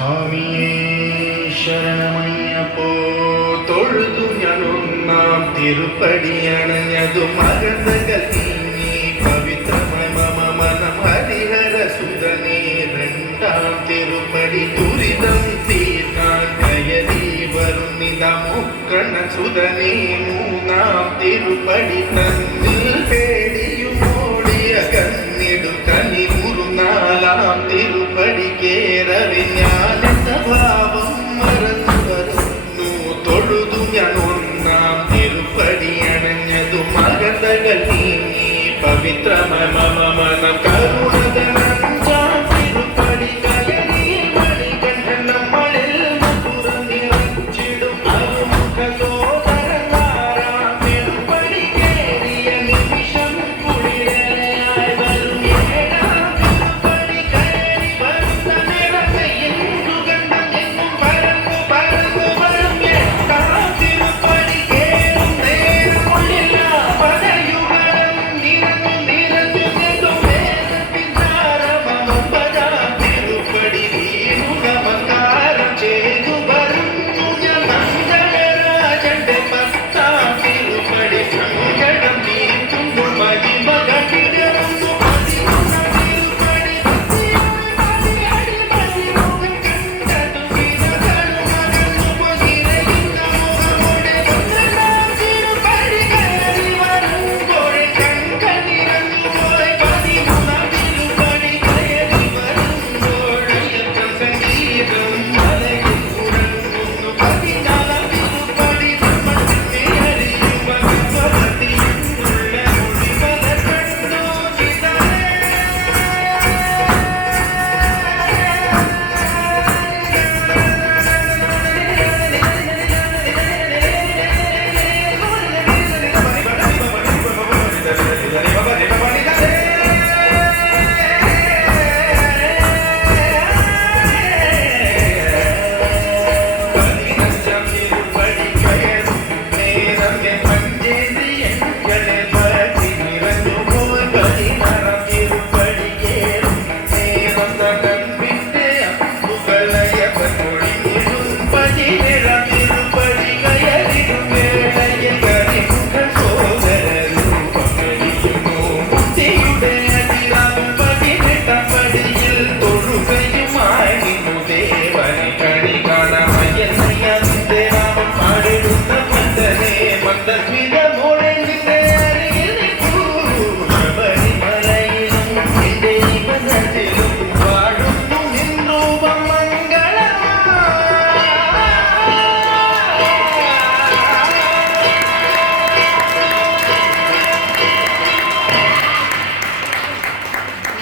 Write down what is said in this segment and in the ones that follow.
സ്വാമിയേ ശരണമയ്യപ്പോ തൊഴുതു ഞാനൊന്നാം തിരുപ്പടിയണഞ്ഞതു മകതകൾ നീ പവിത്രമായ മമ മനം ഹരിഹര സുതനേ രണ്ടാം തിരുപ്പടി ദുരിതം തീർക്കാൻ കയറി വരുന്നിത മുക്കണ്ണ സുതനേ മൂന്നാം തിരുപ്പടി തന്നിൽ പേടിയുമോടിയ കണ്ണിടു കനി നാലാം തിരുപ്പടി കേറവെ ഞാനെന്ന ഭാവം മറന്നു വരുന്നു തൊഴുതു ഞാൻ ഒന്നാം തിരുപ്പടി അണഞ്ഞതു മകതകൾ നീങ്ങി പവിത്രമ മമ മനം കരുണതനഞ്ചാം തിരുപ്പടി കയറി മണികണ്ഠൻ നമ്മളിൽ മധുര നിറച്ചിടും അരുമുഖ സോദരനാരാം തിരുപ്പടി കേറിയ നിമിഷം കുളിരയായി വരും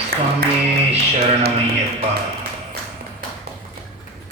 സ്വാമിയേ ശരണമയ്യപ്പ.